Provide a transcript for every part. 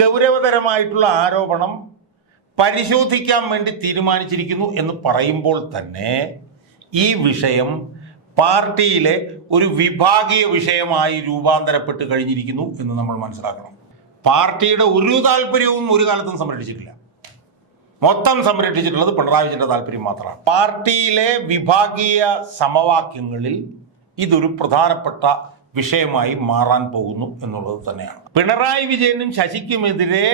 ഗൗരവതരമായിട്ടുള്ള ആരോപണം പരിശോധിക്കാൻ വേണ്ടി തീരുമാനിച്ചിരിക്കുന്നു എന്ന് പറയുമ്പോൾ തന്നെ ഈ വിഷയം പാർട്ടിയിലെ ഒരു വിഭാഗീയ വിഷയമായി രൂപാന്തരപ്പെട്ട് കഴിഞ്ഞിരിക്കുന്നു എന്ന് നമ്മൾ മനസ്സിലാക്കണം. പാർട്ടിയുടെ ഒരു താല്പര്യവും ഒരു കാലത്തും സംരക്ഷിച്ചിട്ടില്ല. മൊത്തം സംരക്ഷിച്ചിട്ടുള്ളത് പിണറായി വിജയന്റെ താല്പര്യം മാത്രമാണ്. പാർട്ടിയിലെ വിഭാഗീയ സമവാക്യങ്ങളിൽ ഇതൊരു പ്രധാനപ്പെട്ട വിഷയമായി മാറാൻ പോകുന്നു എന്നുള്ളത് തന്നെയാണ്. പിണറായി വിജയനും ശശിക്കുമെതിരെ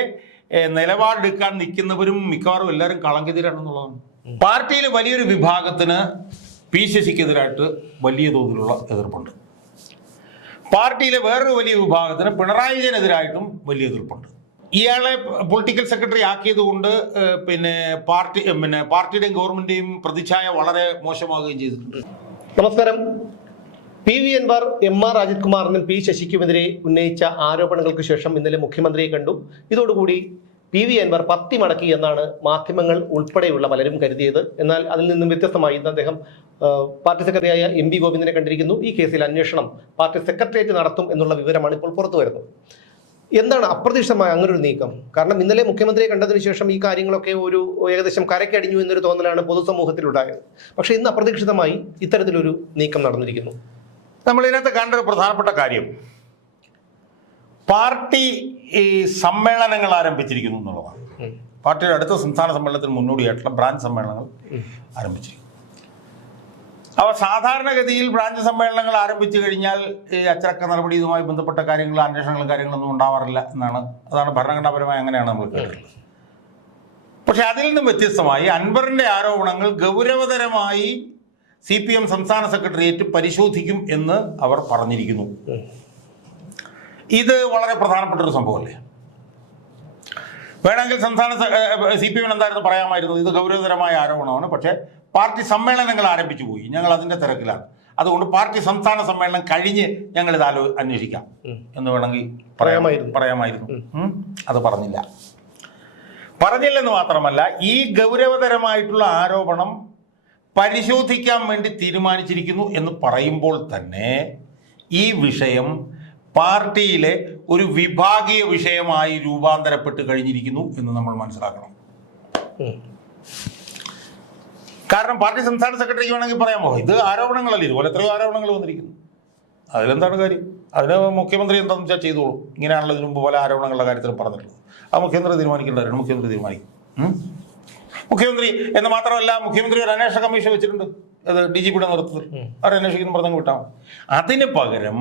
നിലപാടെടുക്കാൻ നിൽക്കുന്നവരും മിക്കവാറും എല്ലാവരും കളങ്കിതരാണെന്നുള്ളതാണ്. പാർട്ടിയിൽ വലിയൊരു വിഭാഗത്തിന് പി ശശിക്കെതിരായിട്ട് വലിയ തോതിലുള്ള എതിർപ്പുണ്ട്. പാർട്ടിയിലെ വേറൊരു വലിയ വിഭാഗത്തിന് പിണറായി വിജയനെതിരായിട്ടും വലിയ എതിർപ്പുണ്ട്. ഇയാളെ പൊളിറ്റിക്കൽ സെക്രട്ടറി ആക്കിയത് കൊണ്ട് പിന്നെ പാർട്ടി പിന്നെ പാർട്ടിയുടെയും ഗവൺമെന്റിന്റെയും പ്രതിച്ഛായ വളരെ മോശമാവുകയും ചെയ്തിട്ടുണ്ട്. നമസ്കാരം. P V Anvar M R Ajith കുമാറിനും P ശശിക്കുമെതിരെ ഉന്നയിച്ച ആരോപണങ്ങൾക്ക് ശേഷം ഇന്നലെ മുഖ്യമന്ത്രിയെ കണ്ടു. ഇതോടുകൂടി പി വി അൻവർ പത്തി മടക്കി എന്നാണ് മാധ്യമങ്ങൾ ഉൾപ്പെടെയുള്ള പലരും കരുതിയത്. എന്നാൽ അതിൽ നിന്നും വ്യത്യസ്തമായി ഇന്ന് അദ്ദേഹം പാർട്ടി സെക്രട്ടറിയായ എം ബി ഗോവിന്ദനെ കണ്ടിരിക്കുന്നു. ഈ കേസിൽ അന്വേഷണം പാർട്ടി സെക്രട്ടേറിയറ്റ് നടത്തും എന്നുള്ള വിവരമാണ് ഇപ്പോൾ പുറത്തു വരുന്നത്. എന്താണ് അപ്രതീക്ഷിതമായ അങ്ങനെ ഒരു നീക്കം? കാരണം ഇന്നലെ മുഖ്യമന്ത്രിയെ കണ്ടതിന് ശേഷം ഈ കാര്യങ്ങളൊക്കെ ഒരു ഏകദേശം കരക്കടിഞ്ഞു എന്നൊരു തോന്നലാണ് പൊതുസമൂഹത്തിലുണ്ടായത്. പക്ഷേ ഇന്ന് അപ്രതീക്ഷിതമായി ഇത്തരത്തിലൊരു നീക്കം നടന്നിരിക്കുന്നു. നമ്മൾ ഇതിനകത്ത് കണ്ട ഒരു പ്രധാനപ്പെട്ട കാര്യം. പാർട്ടി ഈ സമ്മേളനങ്ങൾ ആരംഭിച്ചിരിക്കുന്നു എന്നുള്ളതാണ്. പാർട്ടിയുടെ അടുത്ത സംസ്ഥാന സമ്മേളനത്തിന് മുന്നോടിയായിട്ടുള്ള ബ്രാഞ്ച് സമ്മേളനങ്ങൾ ആരംഭിച്ചിരിക്കുന്നു. അവ സാധാരണഗതിയിൽ ബ്രാഞ്ച് സമ്മേളനങ്ങൾ ആരംഭിച്ചു കഴിഞ്ഞാൽ ഈ അച്ചടക്ക നടപടി ഇതുമായി ബന്ധപ്പെട്ട കാര്യങ്ങൾ അന്വേഷണങ്ങളും കാര്യങ്ങളൊന്നും ഉണ്ടാവാറില്ല എന്നാണ്. അതാണ് ഭരണഘടനാപരമായി അങ്ങനെയാണ് നമ്മൾ കേട്ടിട്ടുള്ളത്. പക്ഷെ അതിൽ നിന്നും വ്യത്യസ്തമായി അൻവറിന്റെ ആരോപണങ്ങൾ ഗൗരവതരമായി സി പി എം സംസ്ഥാന സെക്രട്ടേറിയറ്റ് പരിശോധിക്കും എന്ന് അവർ പറഞ്ഞിരിക്കുന്നു. ഇത് വളരെ പ്രധാനപ്പെട്ട ഒരു സംഭവമല്ലേ? വേണമെങ്കിൽ സംസ്ഥാന സി പി എം എന്തായിരുന്നു പറയാമായിരുന്നത്? ഇത് ഗൗരവതരമായ ആരോപണമാണ്. പക്ഷേ പാർട്ടി സമ്മേളനങ്ങൾ ആരംഭിച്ചു പോയി. ഞങ്ങൾ അതിന്റെ തിരക്കിലാണ്. അതുകൊണ്ട് പാർട്ടി സംസ്ഥാന സമ്മേളനം കഴിഞ്ഞ് ഞങ്ങൾ ഇത് ആലോ അന്വേഷിക്കാം എന്ന് വേണമെങ്കിൽ പറയാമായിരുന്നു. പറയാമായിരുന്നു. അത് പറഞ്ഞില്ല. പറഞ്ഞില്ലെന്ന് മാത്രമല്ല ഈ ഗൗരവതരമായിട്ടുള്ള ആരോപണം പരിശോധിക്കാൻ വേണ്ടി തീരുമാനിച്ചിരിക്കുന്നു എന്ന് പറയുമ്പോൾ തന്നെ ഈ വിഷയം പാർട്ടിയിലെ ഒരു വിഭാഗീയ വിഷയമായി രൂപാന്തരപ്പെട്ട് കഴിഞ്ഞിരിക്കുന്നു എന്ന് നമ്മൾ മനസ്സിലാക്കണം. കാരണം പാർട്ടി സംസ്ഥാന സെക്രട്ടറിക്ക് വേണമെങ്കിൽ പറയാമോ? ഇത് ആരോപണങ്ങളല്ലേ? ഇതുപോലെ എത്രയോ ആരോപണങ്ങൾ വന്നിരിക്കുന്നു. അതിലെന്താണ് കാര്യം? അതിന് മുഖ്യമന്ത്രി എന്താണെന്ന് വെച്ചാൽ ചെയ്തോളൂ. ഇങ്ങനെയാണല്ലോ ഇതിനു മുമ്പ് പല ആരോപണങ്ങളുടെ കാര്യത്തിൽ പറഞ്ഞിട്ടുള്ളത്. ആ മുഖ്യമന്ത്രി തീരുമാനിക്കേണ്ടവരാണ് മുഖ്യമന്ത്രി തീരുമാനിക്കും? മുഖ്യമന്ത്രി എന്ന് മാത്രമല്ല മുഖ്യമന്ത്രി ഒരു അന്വേഷണ കമ്മീഷൻ വെച്ചിട്ടുണ്ട്. അത് ഡി ജി പിയുടെ നേതൃത്വത്തിൽ അവർ അന്വേഷിക്കുന്ന പറഞ്ഞങ്ങ് വിട്ടാൽ അതിന് പകരം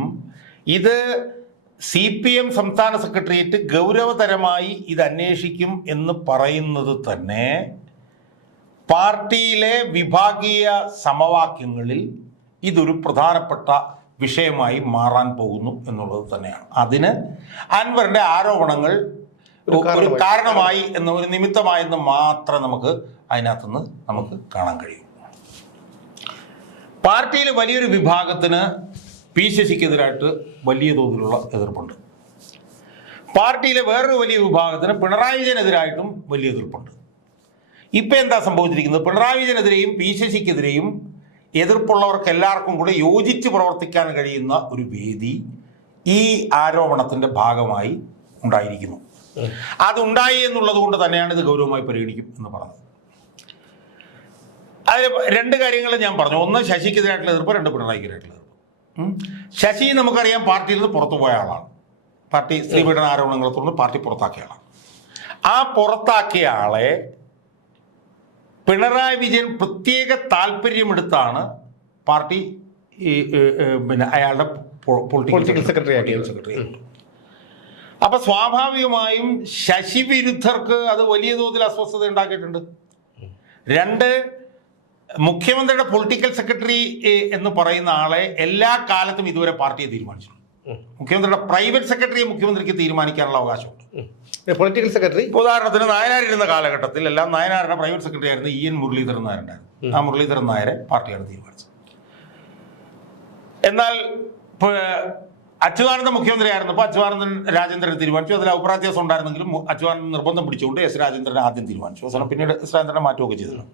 ഇത് സി പി എം സംസ്ഥാന സെക്രട്ടേറിയറ്റ് ഗൗരവതരമായി ഇത് അന്വേഷിക്കും എന്ന് പറയുന്നത് തന്നെ പാർട്ടിയിലെ വിഭാഗീയ സമവാക്യങ്ങളിൽ ഇതൊരു പ്രധാനപ്പെട്ട വിഷയമായി മാറാൻ പോകുന്നു എന്നുള്ളത് തന്നെയാണ്. അതിന് അൻവറിന്റെ ആരോപണങ്ങൾ ഒരു കാരണമായി. എന്ന് ഒരു നിമിത്തമായെന്ന് മാത്രം നമുക്ക് അതിനകത്തുനിന്ന് നമുക്ക് കാണാൻ കഴിയും. പാർട്ടിയിലെ വലിയൊരു വിഭാഗത്തിന് പി ശശിക്കെതിരായിട്ട് വലിയ തോതിലുള്ള എതിർപ്പുണ്ട്. പാർട്ടിയിലെ വേറൊരു വലിയ വിഭാഗത്തിന് പിണറായി വിജയനെതിരായിട്ടും വലിയ എതിർപ്പുണ്ട്. ഇപ്പൊ എന്താ സംഭവിച്ചിരിക്കുന്നത്? പിണറായി വിജയനെതിരെയും പി ശശിക്കെതിരെയും എതിർപ്പുള്ളവർക്ക് എല്ലാവർക്കും കൂടെ യോജിച്ച് പ്രവർത്തിക്കാൻ കഴിയുന്ന ഒരു വേദി ഈ ആരോപണത്തിന്റെ ഭാഗമായി ഉണ്ടായിരിക്കുന്നു. അതുണ്ടായി എന്നുള്ളത് കൊണ്ട് തന്നെയാണ് ഇത് ഗൗരവമായി പരിഗണിക്കും എന്ന് പറഞ്ഞത്. അതിൽ രണ്ട് കാര്യങ്ങൾ ഞാൻ പറഞ്ഞു. ഒന്ന് ശശിക്കെതിരായിട്ടുള്ള എതിർപ്പ് രണ്ട് പിണറായിക്കെതിരായിട്ടുള്ള എതിർപ്പ്. ശശി നമുക്കറിയാം പാർട്ടിയിൽ നിന്ന് പുറത്തു പോയ ആളാണ്. പാർട്ടി സ്ത്രീപീഡന ആരോപണങ്ങളെ തുടർന്ന് പാർട്ടി പുറത്താക്കിയ ആളാണ്. ആ പുറത്താക്കിയ ആളെ പിണറായി വിജയൻ പ്രത്യേക താല്പര്യമെടുത്താണ് പാർട്ടി ഈ പിന്നെ അയാളുടെ പൊളിറ്റിക്കൽ സെക്രട്ടറി ആക്കിയത്. സെക്രട്ടറി അപ്പൊ സ്വാഭാവികമായും ശശി വിരുദ്ധർക്ക് അത് വലിയ തോതിൽ അസ്വസ്ഥത ഉണ്ടാക്കിയിട്ടുണ്ട്. രണ്ട് മുഖ്യമന്ത്രിയുടെ പൊളിറ്റിക്കൽ സെക്രട്ടറി എന്ന് പറയുന്ന ആളെ എല്ലാ കാലത്തും ഇതുവരെ പാർട്ടിയെ തീരുമാനിച്ചിട്ടുണ്ട്. മുഖ്യമന്ത്രിയുടെ പ്രൈവറ്റ് സെക്രട്ടറിയെ മുഖ്യമന്ത്രിക്ക് തീരുമാനിക്കാനുള്ള അവകാശമുണ്ട് പൊളിറ്റിക്കൽ സെക്രട്ടറി ഉദാഹരണത്തിന് നായനാരിരുന്ന കാലഘട്ടത്തിൽ എല്ലാം നായനാരുടെ പ്രൈവറ്റ് സെക്രട്ടറി ആയിരുന്നു ഇ എൻ മുരളീധരൻ നായരുണ്ടായിരുന്നു ആ മുരളീധരൻ നായരെ പാർട്ടിയാണ് തീരുമാനിച്ചത്. എന്നാൽ അച്യുതാനന്ദ മുഖ്യമന്ത്രിയായിരുന്നു. അപ്പൊ അച്യുതാനന്ദൻ രാജേന്ദ്രൻ തീരുമാനിച്ചു. അതിൽ അഭിപ്രായത്യാസം ഉണ്ടായിരുന്നെങ്കിലും അച്യുതാനന്ദൻ നിർബന്ധം പിടിച്ചുകൊണ്ട് എസ് രാജേന്ദ്രൻ ആദ്യം തീരുമാനിച്ചു. അവസാനം പിന്നീട് എസ് രാജേന്ദ്രനെ മാറ്റുകയൊക്കെ ചെയ്തിരുന്നു.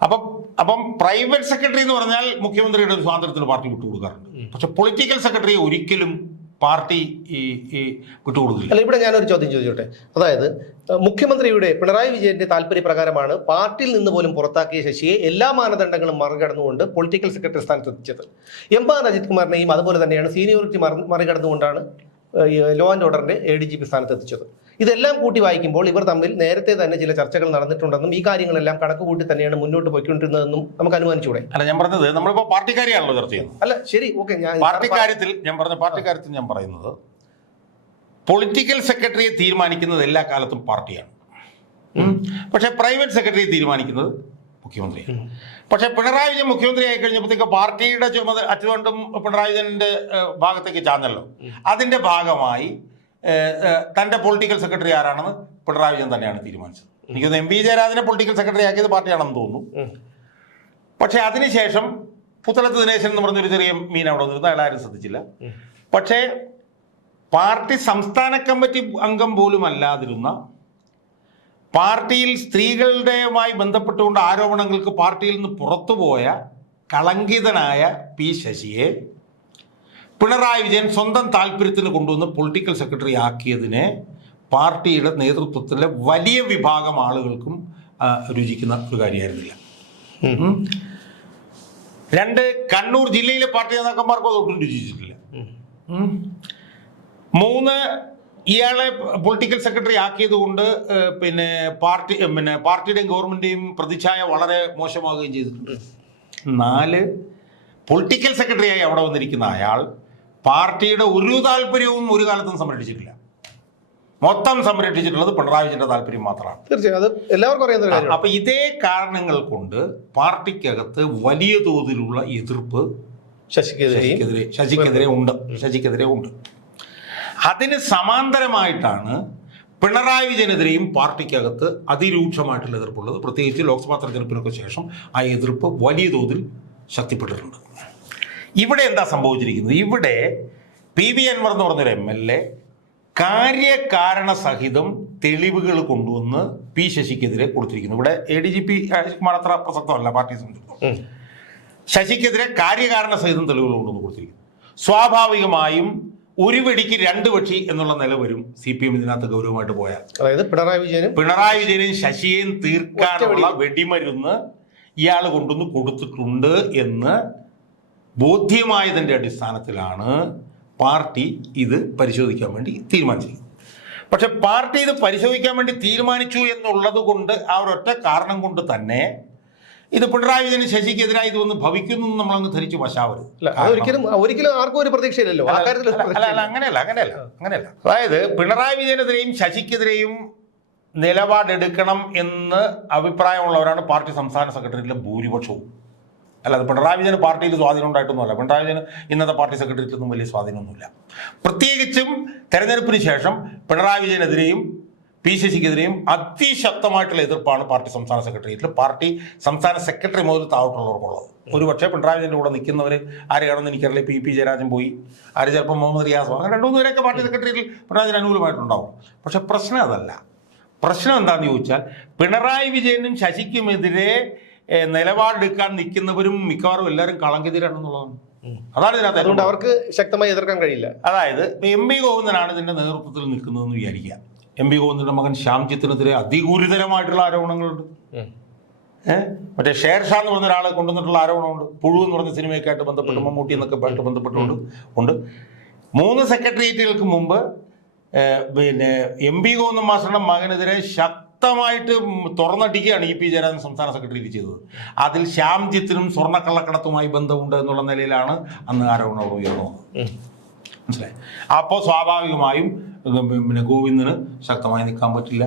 അപ്പം അപ്പം പ്രൈവറ്റ് സെക്രട്ടറി എന്ന് പറഞ്ഞാൽ മുഖ്യമന്ത്രിയുടെ ഒരു സ്വാതന്ത്ര്യത്തിന് പാർട്ടി വിട്ടുകൊടുക്കാറുണ്ട്. പക്ഷെ പൊളിറ്റിക്കൽ സെക്രട്ടറിയെ ഒരിക്കലും പാർട്ടി ഈ ഈ വിട്ടുകൊടുക്കില്ല അല്ല ഇവിടെ ഞാനൊരു ചോദ്യം ചോദിച്ചോട്ടെ. അതായത് മുഖ്യമന്ത്രിയുടെ പിണറായി വിജയന്റെ താല്പര്യപ്രകാരമാണ് പാർട്ടിയിൽ നിന്ന് പോലും പുറത്താക്കിയ ശശിയെ എല്ലാ മാനദണ്ഡങ്ങളും മറികടന്നുകൊണ്ട് പൊളിറ്റിക്കൽ സെക്രട്ടറി സ്ഥാനത്ത് എത്തിച്ചത്. എം ആർ അജിത് കുമാറിനെയും അതുപോലെ തന്നെയാണ് സീനിയോറിറ്റി മറികടന്നുകൊണ്ടാണ് ലോ ആൻഡ് ഓർഡറിന്റെ എ ഡി ജി പി സ്ഥാനത്ത് എത്തിച്ചത്. ഇതെല്ലാം കൂട്ടി വായിക്കുമ്പോൾ ഇവർ തമ്മിൽ നേരത്തെ തന്നെ ചില ചർച്ചകൾ നടന്നിട്ടുണ്ടെന്നും ഈ കാര്യങ്ങളെല്ലാം കണക്ക് കൂട്ടി തന്നെയാണ് മുന്നോട്ട് പോയിക്കൊണ്ടിരുന്നതെന്നും നമുക്ക് അനുമാനിച്ചൂടെ അല്ല ഞാൻ പറഞ്ഞത് നമ്മളിപ്പോ പാർട്ടിക്കാരെയാണല്ലോ ചർച്ച ചെയ്യുന്നത്. അല്ല ശരി ഓക്കെ ഞാൻ പാർട്ടി കാര്യത്തിൽ ഞാൻ പറഞ്ഞ പാർട്ടി കാര്യത്തിൽ ഞാൻ പറയുന്നത് പൊളിറ്റിക്കൽ സെക്രട്ടറിയെ തീരുമാനിക്കുന്നത് എല്ലാ കാലത്തും പാർട്ടിയാണ്. പക്ഷെ പ്രൈവറ്റ് സെക്രട്ടറിയെ തീരുമാനിക്കുന്നത് മുഖ്യമന്ത്രിയാണ്. പക്ഷെ പിണറായി വിജയൻ മുഖ്യമന്ത്രി ആയി കഴിഞ്ഞപ്പോഴത്തേക്ക് പാർട്ടിയുടെ ചുമതല അച്ചുകൊണ്ടും പിണറായി വിജയന്റെ ഭാഗത്തേക്ക് ചാഞ്ഞല്ലോ. അതിന്റെ ഭാഗമായി തന്റെ പൊളിറ്റിക്കൽ സെക്രട്ടറി ആരാണെന്ന് പിണറായി വിജയൻ തന്നെയാണ് തീരുമാനിച്ചത്. എനിക്കൊന്ന് എം പി ജയരാജനെ പൊളിറ്റിക്കൽ സെക്രട്ടറി ആക്കിയത് പാർട്ടിയാണെന്ന് തോന്നുന്നു. പക്ഷെ പക്ഷേ അതിനുശേഷം പുത്തലത്ത് ദിനേശൻ എന്ന് പറഞ്ഞൊരു ചെറിയ മീൻ അവിടെ വന്നിരുന്നു. അയാൾ ആരും ശ്രദ്ധിച്ചില്ല. പക്ഷേ പാർട്ടി സംസ്ഥാന കമ്മിറ്റി അംഗം പോലും അല്ലാതിരുന്ന പാർട്ടിയിൽ സ്ത്രീകളുടെയുമായി ബന്ധപ്പെട്ടുകൊണ്ട് ആരോപണങ്ങൾക്ക് പാർട്ടിയിൽ നിന്ന് പുറത്തുപോയ കളങ്കിതനായ പി ശശിയെ പിണറായി വിജയൻ സ്വന്തം താല്പര്യത്തിന് കൊണ്ടുവന്ന് പൊളിറ്റിക്കൽ സെക്രട്ടറി ആക്കിയതിനെ പാർട്ടിയുടെ നേതൃത്വത്തിലെ വലിയ വിഭാഗം ആളുകൾക്കും രുചിക്കുന്ന ഒരു കാര്യമായിരുന്നില്ല. രണ്ട് കണ്ണൂർ ജില്ലയിലെ പാർട്ടി നേതാക്കന്മാർക്കും അത് ഒട്ടും രുചിച്ചിട്ടില്ല മൂന്ന് ഇയാളെ പൊളിറ്റിക്കൽ സെക്രട്ടറി ആക്കിയത് കൊണ്ട് പിന്നെ പാർട്ടി പിന്നെ പാർട്ടിയുടെയും ഗവൺമെന്റിന്റെയും പ്രതിച്ഛായ വളരെ മോശമാവുകയും ചെയ്തിട്ടുണ്ട്. നാല് പൊളിറ്റിക്കൽ സെക്രട്ടറിയായി അവിടെ വന്നിരിക്കുന്ന അയാൾ പാർട്ടിയുടെ ഒരു താല്പര്യവും ഒരു കാലത്തും സംരക്ഷിച്ചിട്ടില്ല. മൊത്തം സംരക്ഷിച്ചിട്ടുള്ളത് പിണറായി വിജയന്റെ താല്പര്യം മാത്രമാണ്. തീർച്ചയായും. അത് എല്ലാവർക്കും അറിയാവുന്ന അപ്പൊ ഇതേ കാരണങ്ങൾ കൊണ്ട് പാർട്ടിക്കകത്ത് വലിയ തോതിലുള്ള എതിർപ്പ് ശശിക്കെതിരെ ശശിക്കെതിരെ ഉണ്ട്. ശശിക്കെതിരെ ഉണ്ട്. അതിന് സമാന്തരമായിട്ടാണ് പിണറായി വിജയനെതിരെയും പാർട്ടിക്കകത്ത് അതിരൂക്ഷമായിട്ടുള്ള എതിർപ്പുള്ളത്. പ്രത്യേകിച്ച് ലോക്സഭാ തെരഞ്ഞെടുപ്പിനൊക്കെ ശേഷം ആ എതിർപ്പ് വലിയ തോതിൽ ശക്തിപ്പെട്ടിട്ടുണ്ട്. ഇവിടെ എന്താ സംഭവിച്ചിരിക്കുന്നത്? ഇവിടെ പി വി അൻവർ എന്ന് പറഞ്ഞൊരു എം എൽ എ കാര്യകാരണ സഹിതം തെളിവുകൾ കൊണ്ടുവന്ന് പി ശശിക്കെതിരെ കൊടുത്തിരിക്കുന്നു. ഇവിടെ A D G P Kumar അത്ര പ്രസക്തമല്ല പാർട്ടി സംബന്ധിച്ചിടത്തോളം. ശശിക്കെതിരെ കാര്യകാരണ സഹിതം തെളിവുകൾ കൊണ്ടുവന്ന് കൊടുത്തിരിക്കുന്നു. സ്വാഭാവികമായും ഒരു വെടിക്ക് രണ്ട് വെടി എന്നുള്ള നില വരും സി പി എം ഇതിനകത്ത് ഗൗരവമായിട്ട് പോയാൽ. അതായത് പിണറായി വിജയനും പിണറായി വിജയനും ശശിയെയും തീർക്കാനുള്ള വെടിമരുന്ന് ഇയാൾ കൊണ്ടുവന്ന് കൊടുത്തിട്ടുണ്ട് എന്ന് ബോധ്യമായതിന്റെ അടിസ്ഥാനത്തിലാണ് പാർട്ടി ഇത് പരിശോധിക്കാൻ വേണ്ടി തീരുമാനിച്ചിരിക്കുന്നത് പക്ഷെ പാർട്ടി ഇത് പരിശോധിക്കാൻ വേണ്ടി തീരുമാനിച്ചു എന്നുള്ളത് കൊണ്ട് ആ ഒരൊറ്റ കാരണം കൊണ്ട് തന്നെ ഇത് പിണറായി വിജയന് ശശിക്കെതിരായി ഇത് വന്ന് ഭവിക്കുന്നു നമ്മൾ അങ്ങ് ധരിച്ചു വശാവരുത്. അല്ല അതൊരിക്കലും ഒരിക്കലും ആർക്കും ഒരു പ്രതീക്ഷയില്ലല്ലോ. അല്ല, അല്ല. അങ്ങനെയല്ല അങ്ങനെയല്ല അങ്ങനെയല്ല. അതായത് പിണറായി വിജയനെതിരെയും ശശിക്കെതിരെയും നിലപാടെടുക്കണം എന്ന് അഭിപ്രായമുള്ളവരാണ് പാർട്ടി സംസ്ഥാന സെക്രട്ടറിയിലെ ഭൂരിപക്ഷവും. അല്ല അത് പിണറായി വിജയന് പാർട്ടിയിൽ സ്വാധീനം ഉണ്ടായിട്ടൊന്നുമല്ല. പിണറായി വിജയന് ഇന്നത്തെ പാർട്ടി സെക്രട്ടറിയിലൊന്നും വലിയ സ്വാധീനമൊന്നുമില്ല. പ്രത്യേകിച്ചും തെരഞ്ഞെടുപ്പിന് ശേഷം പിണറായി വിജയനെതിരെയും പി സി സിക്കെതിരെയും അതിശക്തമായിട്ടുള്ള എതിർപ്പാണ് പാർട്ടി സംസ്ഥാന സെക്രട്ടേറിയറ്റിൽ പാർട്ടി സംസ്ഥാന സെക്രട്ടറി മുതൽ താഴോട്ടുള്ളവർക്കുള്ളത് ഒരു പക്ഷേ പിണറായി വിജയന്റെ കൂടെ നിൽക്കുന്നവർ ആരെയാണെന്ന് എനിക്കറിയില്ല. പി. പി. ജയരാജൻ പോയി. ആര് ചിലപ്പോൾ മുഹമ്മദ് റിയാസ് അങ്ങനെ രണ്ടു മൂന്ന് പേരൊക്കെ പാർട്ടി സെക്രട്ടറിയിൽ പിണറായി വിജയൻ അനുകൂലമായിട്ടുണ്ടാവും. പക്ഷെ പ്രശ്നം അതല്ല. പ്രശ്നം എന്താണെന്ന് ചോദിച്ചാൽ പിണറായി വിജയനും ശശിക്കുമെതിരെ നിലപാടെടുക്കാൻ നിൽക്കുന്നവരും മിക്കവാറും എല്ലാവരും കളങ്കിതരാണെന്നുള്ളതാണ് അതാണ് ഇതിനകത്ത് അതുകൊണ്ട് അവർക്ക് ശക്തമായി എതിർക്കാൻ കഴിയില്ല. അതായത് എം പി ഗോവിന്ദനാണ് ഇതിന്റെ നേതൃത്വത്തിൽ നിൽക്കുന്നതെന്ന് വിചാരിക്കുക. എം പി ഗോവിന്ദന്റെ മകൻ ശ്യാംജിത്തിനെതിരെ അതിഗുരുതരമായിട്ടുള്ള ആരോപണങ്ങളുണ്ട്. ഏഹ് മറ്റേ ഷേർഷാ എന്ന് പറഞ്ഞ ഒരാളെ കൊണ്ടുവന്നിട്ടുള്ള ആരോപണമുണ്ട്. പുഴു എന്ന് പറഞ്ഞ സിനിമയൊക്കെ ആയിട്ട് ബന്ധപ്പെട്ട് മമ്മൂട്ടി എന്നൊക്കെ ആയിട്ട് ബന്ധപ്പെട്ടുകൊണ്ട് ഉണ്ട്. മൂന്ന് സെക്രട്ടേറിയറ്റുകൾക്ക് മുമ്പ് പിന്നെ എം പി ഗോവിന്ദൻ മാസ്റ്ററുടെ മകനെതിരെ ശക്തമായിട്ട് തുറന്നടിക്കുകയാണ് ഇ പി ജയരാജൻ സംസ്ഥാന സെക്രട്ടറി ചെയ്തത്. അതിൽ ശ്യാംജിത്തിനും സ്വർണക്കള്ളക്കടത്തുമായി ബന്ധമുണ്ട് എന്നുള്ള നിലയിലാണ് അന്ന് ആരോപണം അവർ ഉയർന്നു വന്നത് മനസ്സിലായി? അപ്പോൾ സ്വാഭാവികമായും പിന്നെ ഗോവിന്ദന് ശക്തമായി നിൽക്കാൻ പറ്റില്ല.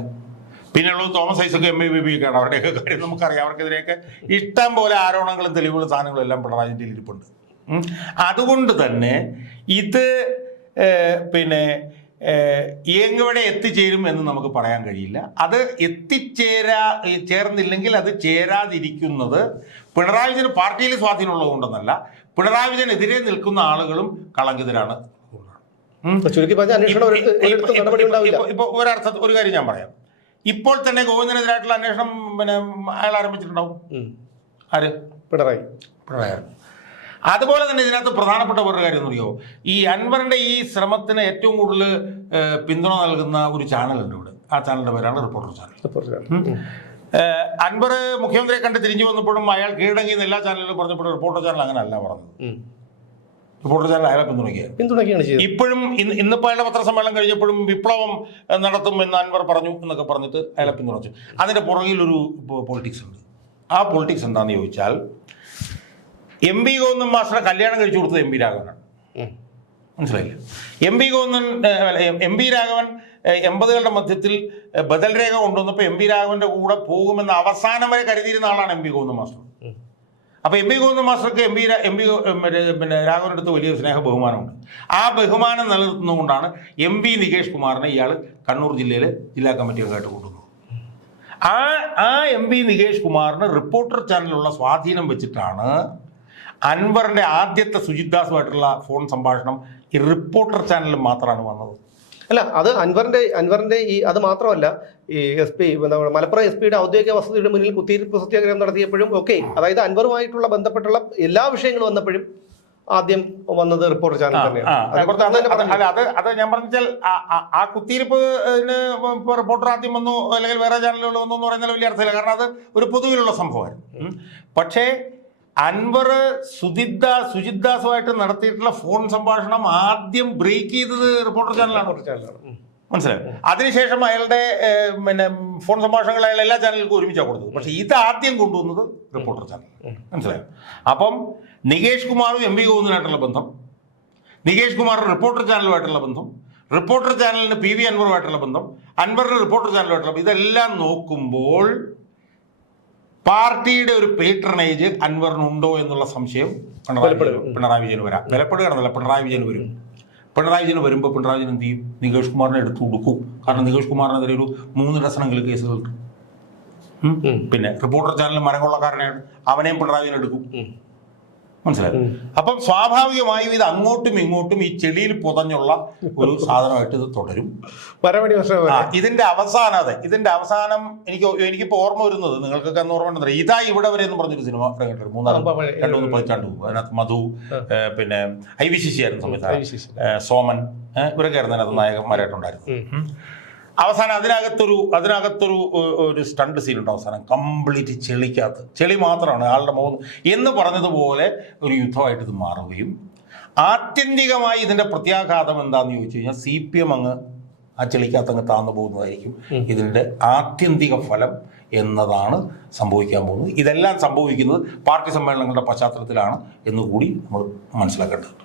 പിന്നെയുള്ളത് Thomas Isaac M A Baby ഒക്കെയാണ് അവരുടെയൊക്കെ കാര്യം നമുക്കറിയാം. അവർക്കെതിരെയൊക്കെ ഇഷ്ടം പോലെ ആരോപണങ്ങളും തെളിവുകളും സാധനങ്ങളും എല്ലാം പിണറായിന്റെ ഇരിപ്പുണ്ട്. അതുകൊണ്ട് തന്നെ ഇത് പിന്നെ എവിടെ എത്തിച്ചേരും എന്ന് നമുക്ക് പറയാൻ കഴിയില്ല. അത് എത്തിച്ചേരാ ചേർന്നില്ലെങ്കിൽ അത് ചേരാതിരിക്കുന്നത് പിണറായി വിജയൻ പാർട്ടിയിൽ സ്വാധീനമുള്ളത് കൊണ്ടെന്നല്ല. പിണറായി വിജയൻ എതിരെ നിൽക്കുന്ന ആളുകളും കളങ്കിതരാണ്. ഇപ്പൊ ഒരർത്ഥ ഒരു കാര്യം ഞാൻ പറയാം. ഇപ്പോൾ തന്നെ ഗോവിന്ദനെതിരായിട്ടുള്ള അന്വേഷണം പിന്നെ അയാൾ ആരംഭിച്ചിട്ടുണ്ടാവും? ആര്? പിണറായി. പിണറായി അതുപോലെ തന്നെ ഇതിനകത്ത് പ്രധാനപ്പെട്ട ഒരു കാര്യം എന്ന് പറയുമോ? ഈ അൻവറിന്റെ ഈ ശ്രമത്തിന് ഏറ്റവും കൂടുതൽ പിന്തുണ നൽകുന്ന ഒരു ചാനലുണ്ട് ഇവിടെ. ആ ചാനലിന്റെ പേരാണ് റിപ്പോർട്ടർ ചാനൽ അൻവർ മുഖ്യമന്ത്രിയെ കണ്ട് തിരിഞ്ഞു വന്നപ്പോഴും അയാൾ കീഴടങ്ങി എന്ന് എല്ലാ ചാനലിലും പറഞ്ഞപ്പോഴും റിപ്പോർട്ടർ ചാനൽ അങ്ങനെ അല്ല പറഞ്ഞത് റിപ്പോർട്ടർ ചാനൽ അയാളെ പിന്തുണയ്ക്കുക പിന്തുണയ്ക്കുകയാണ് ഇപ്പോഴും ഇന്ന് ഇന്നിപ്പോൾ അയാളുടെ പത്രസമ്മേളനം കഴിഞ്ഞപ്പോഴും വിപ്ലവം നടത്തും എന്ന് അൻവർ പറഞ്ഞു എന്നൊക്കെ പറഞ്ഞിട്ട് അയാളെ പിന്തുണച്ചു. അതിന്റെ പുറകിലൊരു പൊളിറ്റിക്സ് ഉണ്ട്. ആ പൊളിറ്റിക്സ് എന്താണെന്ന് ചോദിച്ചാൽ എം പി ഗോവിന്ദൻ മാസ്റ്ററെ കല്യാണം കഴിച്ചു കൊടുത്തത് എം പി രാഘവനാണ്. മനസ്സിലായില്ല M P Govindan M P Raghavan എൺപതുകളുടെ മധ്യത്തിൽ ബദൽ രേഖ കൊണ്ടുവന്നപ്പോൾ എം പി രാഘവന്റെ കൂടെ പോകുമെന്ന് അവസാനം വരെ കരുതിയിരുന്ന ആളാണ് എം പി ഗോവിന്ദൻ മാസ്റ്റർ അപ്പോൾ അപ്പൊ എം പി ഗോവിന്ദൻ മാസ്റ്റർക്ക് എം പി എം പി പിന്നെ രാഘവന്റെ അടുത്ത് വലിയ സ്നേഹ ബഹുമാനമുണ്ട് ആ ബഹുമാനം നിലനിർത്തുന്നതുകൊണ്ടാണ് എം പി നികേഷ് കുമാറിനെ ഇയാൾ കണ്ണൂർ ജില്ലയിലെ ജില്ലാ കമ്മിറ്റി അംഗമായിട്ട് കൊണ്ടുവന്നത് ആ ആ എം പി നികേഷ് കുമാറിന് റിപ്പോർട്ടർ ചാനലിലുള്ള സ്വാധീനം വെച്ചിട്ടാണ് അൻവറിന്റെ ആദ്യത്തെ സുജിത് ദാസുമായിട്ടുള്ള ഫോൺ സംഭാഷണം ഈ റിപ്പോർട്ടർ ചാനലിൽ മാത്രമാണ് വന്നത്. അല്ല അത് അൻവറിന്റെ അൻവറിന്റെ ഈ അത് മാത്രമല്ല ഈ എസ് പി മലപ്പുറം എസ് പിയുടെ ഔദ്യോഗിക വസതിയുടെ മുന്നിൽ കുത്തിയിരിപ്പ് സത്യാഗ്രഹം നടത്തിയപ്പോഴും ഒക്കെ അതായത് അൻവറുമായിട്ടുള്ള ബന്ധപ്പെട്ടുള്ള എല്ലാ വിഷയങ്ങളും വന്നപ്പോഴും ആദ്യം വന്നത് റിപ്പോർട്ട് ചാനൽ തന്നെയാണ്. അത് അത് ഞാൻ പറഞ്ഞാൽ ആ കുത്തിയിരിപ്പ് ഇപ്പോൾ റിപ്പോർട്ടർ ആദ്യം വന്നു അല്ലെങ്കിൽ വേറെ ചാനലുകൾ വന്നു എന്ന് പറയുന്നതിൽ വലിയ അർത്ഥമില്ല. കാരണം അത് ഒരു പൊതുവിലുള്ള സംഭവമായിരുന്നു. പക്ഷേ അൻവർ സുജിത് സുജിദ്ദാസുമായിട്ട് നടത്തിയിട്ടുള്ള ഫോൺ സംഭാഷണം ആദ്യം ബ്രേക്ക് ചെയ്തത് റിപ്പോർട്ടർ ചാനലാണ്. മനസ്സിലായോ? അതിനുശേഷം അയാളുടെ പിന്നെ ഫോൺ സംഭാഷണങ്ങൾ അയാൾ എല്ലാ ചാനലുകൾക്കും ഒരുമിച്ചാണ് കൊടുത്തത്. പക്ഷേ ഇത് ആദ്യം കൊണ്ടുവന്നത് റിപ്പോർട്ടർ ചാനൽ മനസ്സിലായോ? അപ്പം നികേഷ് കുമാറും എം വി ഗോവിന്ദനായിട്ടുള്ള ബന്ധം നികേഷ് കുമാർ റിപ്പോർട്ടർ ചാനലുമായിട്ടുള്ള ബന്ധം റിപ്പോർട്ടർ ചാനലിന് പി വി അൻവറുമായിട്ടുള്ള ബന്ധം അൻവറിന് റിപ്പോർട്ടർ ചാനലുമായിട്ടുള്ള ബന്ധം ഇതെല്ലാം നോക്കുമ്പോൾ പാർട്ടിയുടെ ഒരു പേട്രണേജ് അൻവറിനുണ്ടോ എന്നുള്ള സംശയം പിണറായി പിണറായി വിജയൻ- വരാ. ബലപ്പെടുകയാണെന്നല്ല പിണറായി വിജയൻ വരും. പിണറായി വിജയൻ വരുമ്പോൾ പിണറായി വിജയൻ എന്ത് ചെയ്യും? നികേഷ് കുമാറിനെ എടുത്തു കൊടുക്കും കാരണം നികേഷ് കുമാറിനെതിരെ ഒരു മൂന്ന് ഡസണെങ്കിലും കേസുകളുണ്ട്. പിന്നെ റിപ്പോർട്ടർ ചാനൽ മരംകൊള്ളക്കാരനെയാണ് അവനെയും പിണറായി വിജയൻ എടുക്കും. മനസ്സിലായി. അപ്പം സ്വാഭാവികമായും ഇത് അങ്ങോട്ടും ഇങ്ങോട്ടും ഈ ചെളിയിൽ പുതഞ്ഞുള്ള ഒരു സാധനമായിട്ട് ഇത് തുടരും. ഇതിന്റെ അവസാനം അതെ ഇതിന്റെ അവസാനം എനിക്ക് എനിക്കിപ്പോ ഓർമ്മ വരുന്നത് നിങ്ങൾക്കൊക്കെ അന്ന് ഓർമ്മ ഉണ്ടെന്ന് ഇതാ ഇവിടെ വരെ എന്ന് പറഞ്ഞൊരു സിനിമ ഇറങ്ങിയിട്ടുണ്ട് മൂന്നാം ആ, പഴയ- രണ്ടു മൂന്ന് പതിറ്റാണ്ട് മുമ്പ് അതിനകത്ത് മധു പിന്നെ ഐ വി ശിശിയായിരുന്നു സംവിധാനം. സോമൻ ഇവരൊക്കെ ആയിരുന്നു അതിനകത്ത് നായകന്മാരായിട്ടുണ്ടായിരുന്നു. അവസാനം അതിനകത്തൊരു അതിനകത്തൊരു ഒരു സ്റ്റണ്ട് സീൻ ഉണ്ട് അവസാനം. കംപ്ലീറ്റ് ചെളിക്കകത്ത്. ചെളി മാത്രമാണ് ആളുടെ മുഖം. എന്ന് പറഞ്ഞതുപോലെ ഒരു യുദ്ധമായിട്ട് ഇത് മാറുകയും ആത്യന്തികമായി ഇതിന്റെ പ്രത്യാഘാതം എന്താന്ന് ചോദിച്ചു കഴിഞ്ഞാൽ സി പി എം അങ്ങ് ആ ചെളിക്കകത്ത് അങ്ങ് താന്നു പോകുന്നതായിരിക്കും. ഇതിന്റെ ആത്യന്തിക ഫലം എന്നതാണ് സംഭവിക്കാൻ പോകുന്നത്. ഇതെല്ലാം സംഭവിക്കുന്നത് പാർട്ടി സമ്മേളനങ്ങളുടെ പശ്ചാത്തലത്തിലാണ് എന്നുകൂടി നമ്മൾ മനസ്സിലാക്കേണ്ടതുണ്ട്.